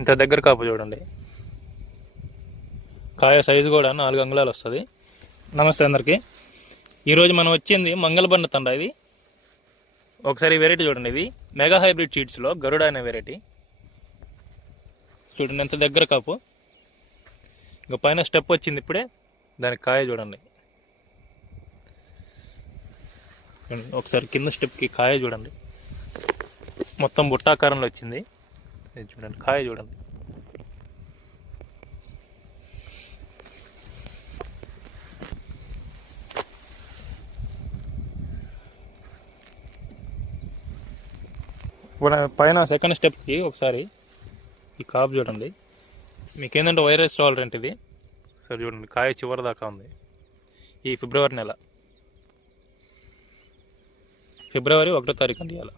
ఇంత దగ్గర కాపు చూడండి. కాయ సైజు కూడా 4 అంగుళాలు వస్తుంది. నమస్తే అందరికీ. ఈరోజు మనం వచ్చింది మంగళబండ తండ. ఇది ఒకసారి వెరైటీ చూడండి. ఇది మెగా హైబ్రిడ్ సీడ్స్లో గరుడ అనే వెరైటీ. చూడండి ఎంత దగ్గర కాపు. ఇంకా పైన స్టెప్ వచ్చింది ఇప్పుడే. దానికి కాయ చూడండి. ఒకసారి కింద స్టెప్కి కాయ చూడండి. మొత్తం బుట్టాకారంలో వచ్చింది. ఇది చూడండి కాయ చూడండి. పైన సెకండ్ స్టెప్కి ఒకసారి ఈ కాపు చూడండి. మీకు ఏంటంటే వైరస్ టాలరెంట్ ఇది. సరే చూడండి కాయ చివరి దాకా ఉంది. ఈ ఫిబ్రవరి నెల, ఫిబ్రవరి 1వ తారీఖు అండి ఇవాళ.